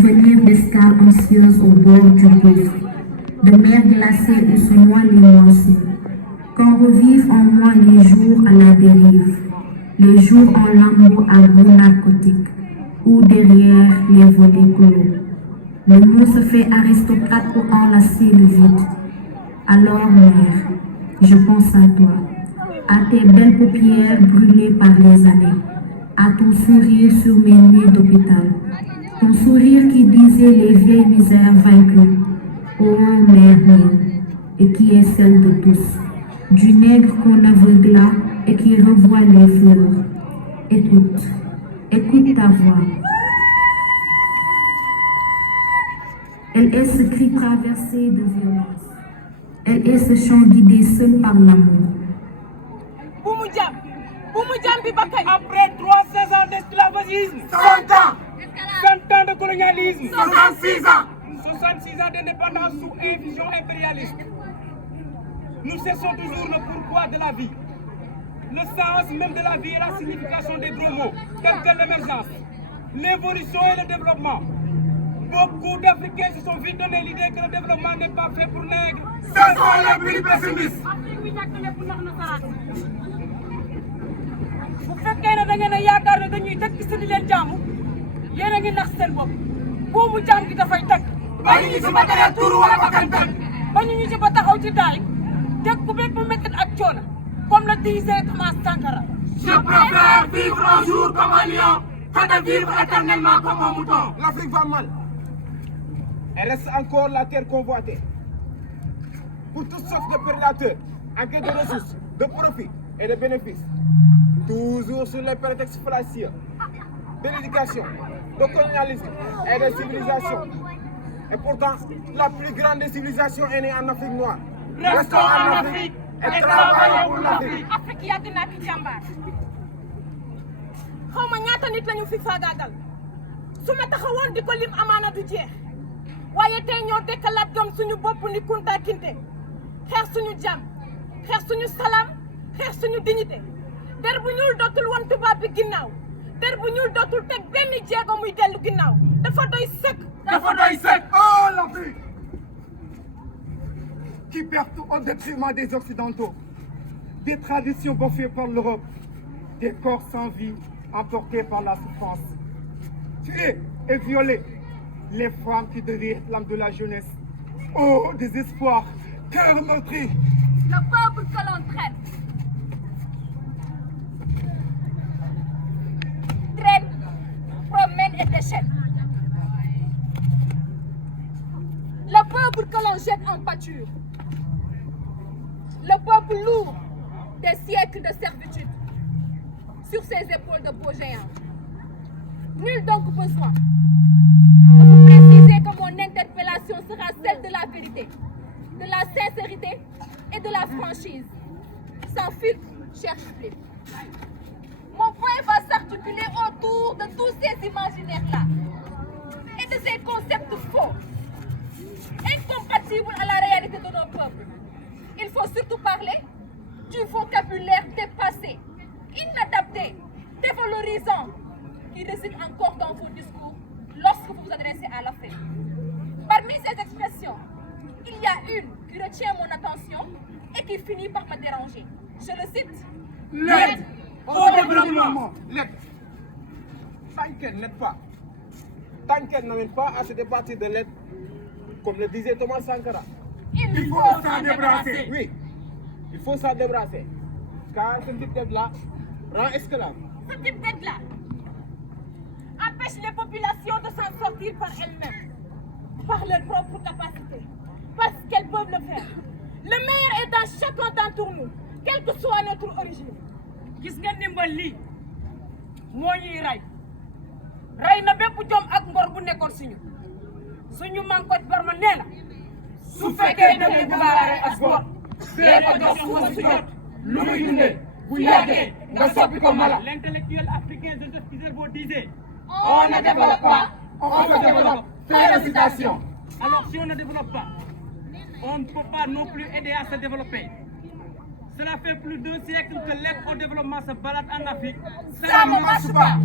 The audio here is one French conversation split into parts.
souvenirs d'escales anxieuses au bord du gouffre, de mer glacée où se noient les moissons. Qu'on revive en moi les jours à la dérive, les jours en lambeaux à goût narcotique, ou derrière les volets clos. Le mot se fait aristocrate pour enlacer le vide. Alors, mère, je pense à toi, à tes belles paupières brûlées par les années, à ton sourire sur mes nuits d'hôpital, ton sourire qui disait les vieilles misères vaincues. Oh, mère mienne, et qui est celle de tous, du nègre qu'on aveugla et qui revoit les fleurs. Écoute, écoute ta voix. Elle est ce cri traversé de violence. Elle est ce chant guidé seul par l'amour. Après 300 ans d'esclavagisme, 100 ans, 100 ans de colonialisme, 66 ans, 66 ans d'indépendance sous infusion impérialiste, nous cessons toujours le pourquoi de la vie, le sens même de la vie et la signification des gros mots, tels que l'émergence, l'évolution et le développement. Beaucoup d'Africains se sont vite donné l'idée que le développement n'est pas fait pour nègres. ce sont les plus pessimistes. Bu fekkee ne da ngeen a yaakaar ne dañuy dëkk si di leen jàmm yéen a ngi nax seen bopp buumu jàmm gi dafay teg. bañu ñu si ba tere tuuru wala bakkantal. bañu ñu ci ba taxaw ci taay teg ku bépp métti ak coono comme le disait Thomas Sankara. Je préfère vivre un jour comme un lion que de vivre éternellement comme un mouton. L'Afrique va mal. Elle reste encore la terre convoitée. Pour toutes sortes de prédateurs, en quête de ressources, de profits et de bénéfices. Toujours sur les prétextes fallacieux de l'éducation, de colonialisme et de civilisation. Et pourtant, la plus grande des civilisations est née en Afrique noire. Restons en Afrique et travaillons pour l'Afrique. Afrique yàgg naa ki jàmbaar xaw ma ñaata nit lañu fi faagaagal su ma taxawoon di ko lim amaana du jeex waaye tey ñoo dekkalaat gëm suñu bopp ni Kunta Kinte xeex suñu jàmm xeex suñu salaam xeex suñu dignité der bu ñuul dootul won tubaab bi ginnaaw der bu ñuul dootul teg benn jéego muy dellu ginnaaw dafa doy sëkk. dafa doy sëkk. Oh l'Afrique qui perd tout au détriment des Occidentaux, des traditions bouffées par l'Europe, des corps sans vie emportés par la souffrance. Tuer et violer les femmes qui devaient être l'âme de la jeunesse. Oh désespoir, cœur meurtri. Le peuple que l'on traite promène et déchaîne. Le peuple que l'on jette en pâture. Le peuple lourd des siècles de servitude sur ses épaules de beaux géants. Nul donc besoin de vous préciser que mon interpellation sera celle de la vérité, de la sincérité et de la franchise. Sans filtre, cherche plus. Mon point va s'articuler autour de tous ces imaginaires-là et de ces concepts faux, incompatibles à la réalité de nos peuples. Il faut surtout parler du vocabulaire dépassé, inadapté, dévalorisant, qui réside encore dans vos discours lorsque vous vous adressez à l'Afrique. Parmi ces expressions, il y a une qui retient mon attention et qui finit par me déranger. Je le cite. L'aide au développement. L'aide. Tant qu'elle n'aide pas, tant qu'elle n'amène pas à se départir de l'aide, comme le disait Thomas Sankara. Il faut s'en débarrasser. Oui, il faut s'en débarrasser. Car ce type d'aide-là rend esclave. Ce type d'aide-là empêche les populations de s'en sortir par elles-mêmes, par leur propre capacité, parce qu'elles peuvent le faire. Le meilleur est dans chacun d'entre nous, quelle que soit notre origine. Gis nga ndimbal lii moo ñuy rey na bépp jom ak ngor bu nekkoon suñu Mankoj Barma nee na su fekkee da ngay baare ak góor dee ko jox suuf si jot lu muy dundee bu yàggee nga soppi ko mala. L'intellectuel africain Joseph Kizerbo disait on ne développe pas, on se développe. Félicitations. Alors si on ne développe pas, on ne peut pas non plus aider à se développer. Cela fait plus d'un siècle que l'aide au développement se balade en Afrique. Ça ne marche pas.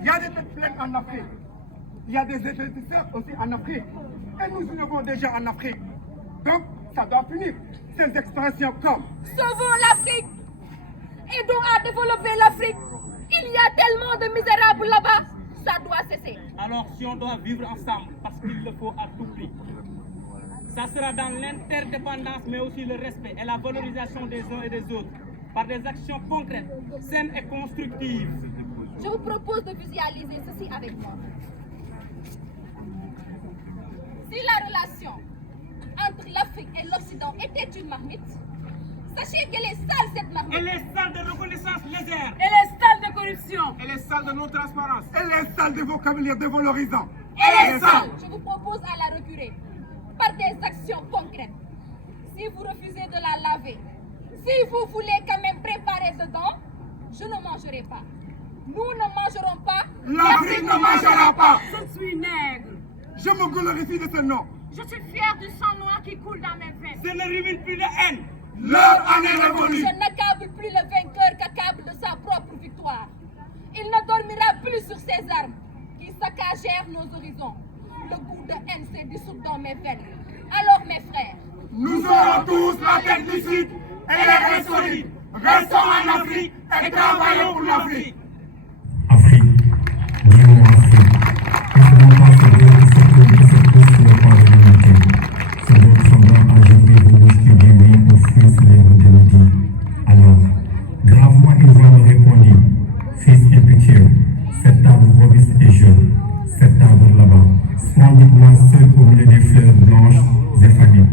Il y a des têtes pleines en Afrique. Il y a des investisseurs aussi en Afrique. Et nous innovons déjà en Afrique. Donc, ça doit finir. Ces expressions comme Sauvons l'Afrique. Aidons à développer l'Afrique. Il y a tellement de misérables là-bas. Ça doit cesser. Alors si on doit vivre ensemble, parce qu'il le faut à tout prix, ça sera dans l'interdépendance, mais aussi le respect et la valorisation des uns et des autres, par des actions concrètes, saines et constructives. Je vous propose de visualiser ceci avec moi. Si la relation entre l'Afrique et l'Occident était une marmite, sachez qu'elle est sale, cette marmite. Elle est sale de reconnaissance légère. Elle est sale de corruption. Elle est sale de non-transparence. elle est salle de vocabulaire dévalorisant. Elle est sale. Je vous propose à la reculer par des actions concrètes. Si vous refusez de la laver, si vous voulez quand même préparer dedans, je ne mangerai pas. Nous ne mangerons pas. L'Afrique ne mangera pas. Je suis nègre. Je me glorifie de ce nom. Je suis fière du sang noir qui coule dans mes veines. Je ne rumine plus de haine. L'heure en est révolue. Je n'accable plus le vainqueur qu'accable de sa propre victoire. Il ne dormira plus sur ses armes qui saccagèrent nos horizons. Le goût de haine s'est dissous dans mes veines. Alors mes frères, Nous aurons tous la tête du Sud et les reins solides. Restons en Afrique et travaillons pour l'Afrique. Afrique, disons Afrique. Ne faisons pas se dire que cette course n'est pas de l'unité. C'est votre semblant à jeter vos mouches qui brillent aux fruits sur les routes de midi. Alors, gravement une voix me répondit, fils impétueux, cet arbre robuste et jeune, cet arbre là-bas, splendidement seul au milieu des fleurs blanches et fanées.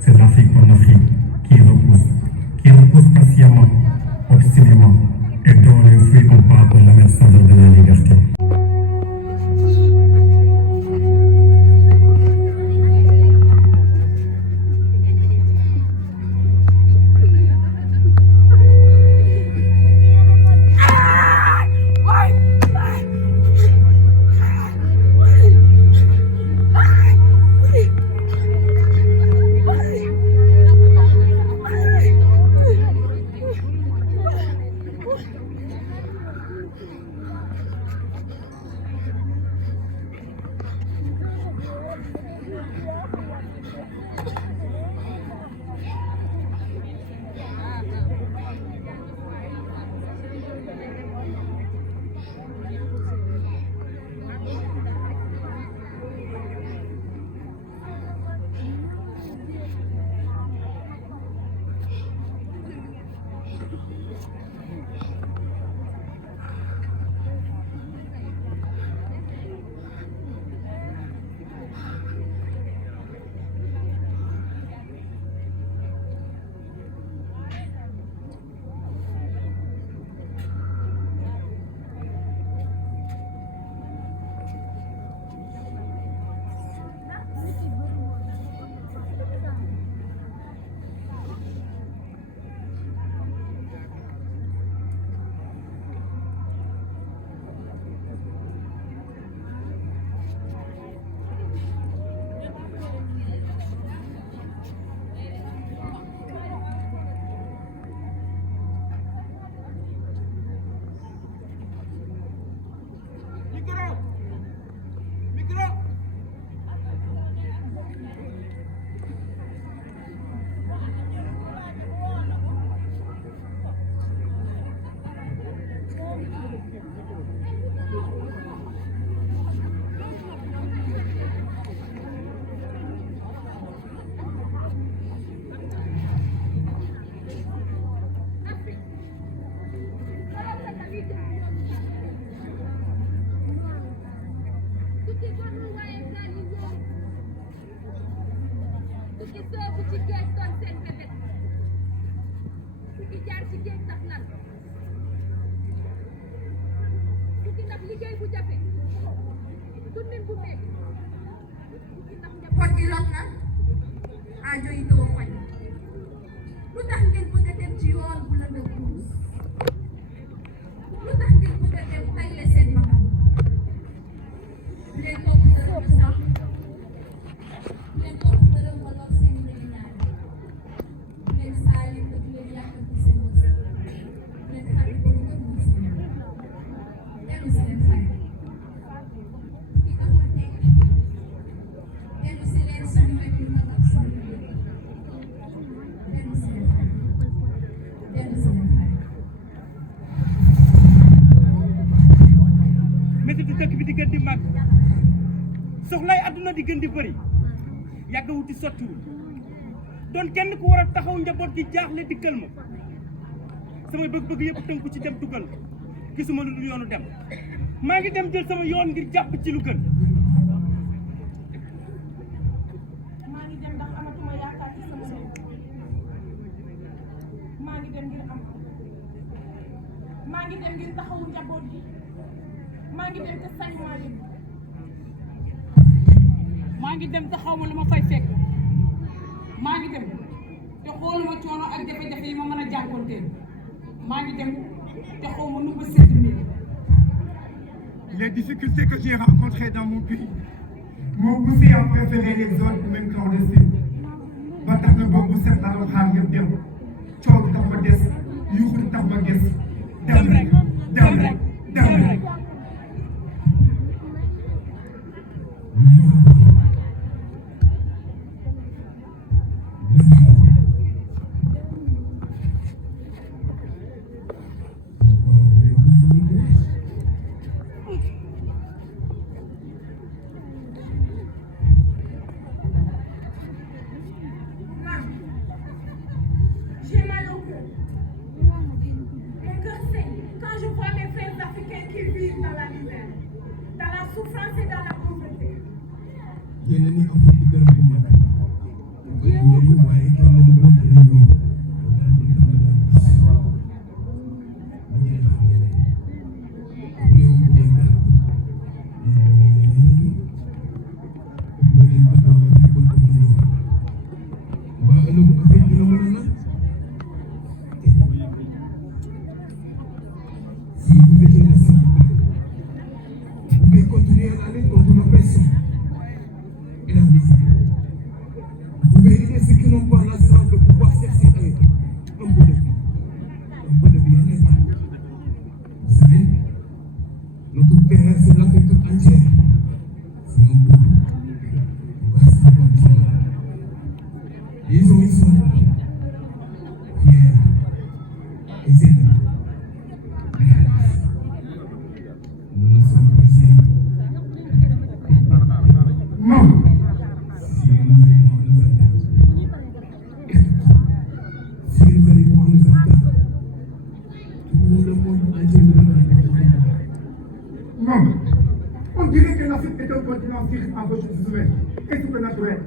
C'est l'Afrique en Afrique qui repousse patiemment, obstinément, et dont les fruits ont part pour la message de la liberté. Pot gi lot na aajo yi doo faj lu tax ngeen bëgg a dem ci yoon bu lëndëm puus lu tax ngeen bëgg a dem tayle seen bakkan leen topp dërëm sax leen topp dërëm ba lor seen ndey ñaar leen saali te du leen yàq ci seen wërsëg leen xarit ba lu gën gis dellu si leen xarit ki am gën di màgg soxlay àdduna di gën di bëri yàgg wuti sottiwul doon kenn ku war a taxaw njaboot gi jaaxle dikkal ma samay bëgg-bëgg yëpp tënku ci dem dugal gisuma lu dul yoonu dem maa ngi dem jël sama yoon ngir jàpp ci lu gën. maa ngi dem ndax amatuma yaakaar ci sama bopp maa ngi dem ngir am maa ngi dem ngir taxawu njaboot gi maa ngi dem te sañ maa dem maa ngi dem te xaw ma lu ma fay fekk maa ngi dem te xooluma coono ak jafe-jafe yi ma mën a jànkonteel maa ngi dem te xaw ma nu ba sedd mi. Les difficultés que j'ai rencontrées dans mon pays m'ont poussé à préférer les zones même clandestines. ba tax na boobu set la doon xaar yëpp dem coow tax ma des yuuxu tax ma gis dem rek dem rek dem rek. J'ai mal au cœur. Mon cœur saigne quand je vois mes frères africains qui vivent dans la misère, dans la souffrance et dans la pauvreté. yéen ni am ci gërëm bu mag njëriñ waaye kenn mënu ko jëriñoo si vous êtes ainsi, vous pouvez continuer à aller contre l'oppression et la misère. Vous pouvez aider ceux qui n'ont pas la chance de pouvoir chercher un peu de vie. Un peu de bien-être. Vous savez, notre terre, c'est l'Afrique toute entière. C'est un bout. Voici comme ça. Les gens, ils sont fiers et zélés. Nous ne sommes pas zélés. Non. Si nous arrivons à nous attendre, si nous arrivons à nous attendre, tout le monde entier nous attend. Non. On dirait que l'Afrique est un continent riche en ressources humaines et supernaturelles.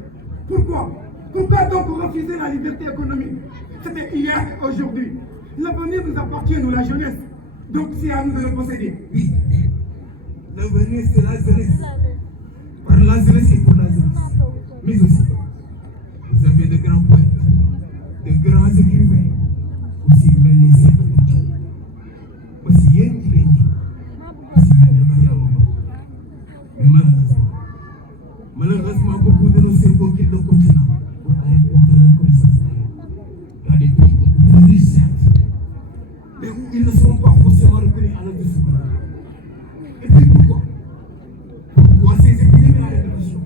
Pourquoi? Pourquoi donc refuser la liberté économique? C'était hier et aujourd'hui. L'avenir nous appartient, nous, la jeunesse. Donc c'est à nous de le posséder. Oui, l'avenir c'est la jeunesse. Par la jeunesse et pour la jeunesse. Mais aussi, vous avez de grands poètes, de grands écrivains, aussi menés aussi yéen jigéen ñi, aussi menés Mariama Ba. Mais malheureusement, beaucoup de nos cerveaux quittent le continent pour aller porter leur connaissance dans des pays beaucoup plus riches, certes, mais où ils ne seront pas forcément reconnus à notre discipline. Et puis pourquoi? Pourquoi ces épidémies à la révolution?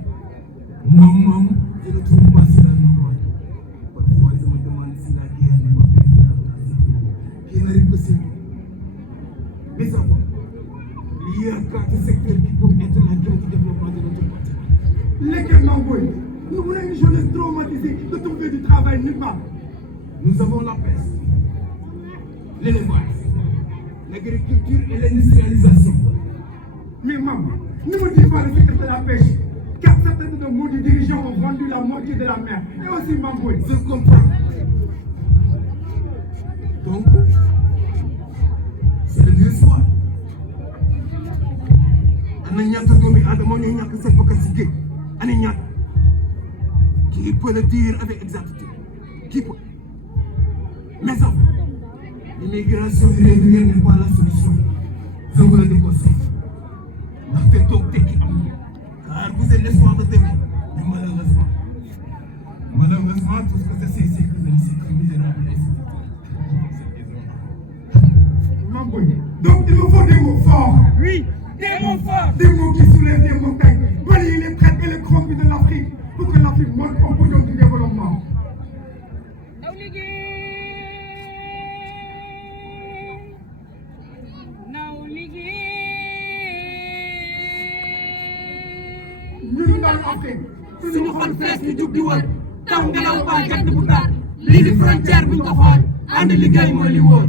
Moi-même, je ne trouve pas cela normal. Parfois, je me demande si la guerre n'est pas préférable à ces pays qui n'arrivent que chez nous. Mais ça va. Il y a 4 secteurs qui peuvent être la clé du développement de notre continent. Lesquels, Mamboy? Nous voulons une jeunesse traumatisée de trouver du travail nulle part. Nous avons la pêche, l'élevage, l'agriculture et l'industrialisation. Mais maman, ne me dis pas le secret de la pêche, car certains de nos maudits dirigeants ont vendu la moitié de la mer. Et aussi Mamboy. Je comprends. Donc, c'est le vieux soir. Ana ñaata doomi aadama ñoo ñàkk seen bakkan si géej ana ñaata. Qui peut le dire avec exactitude? Qui peut? Mais enfin, l'immigration irrégulière n'est pas la solution. Je vous le déconseille. Ndaxte toog tekki am car vous êtes l'espoir de demain. Mais malheureusement, tout ce que je sais, c'est que je ne suis que misérable et c'est Mamboy. Donc il me faut des mots forts. Oui, des mots forts. Des mots qui soulèvent des montagnes, balayer les traites et les crombis de l'Afrique pour que l'Afrique monte au podium du développement. Naw liggéey naw liggéey toll Afrique suñu xol fees ñu jug di wër taw ngelaw ba jant bu tar lii di frontière buñ ko xool ànd liggéey mooy li wóor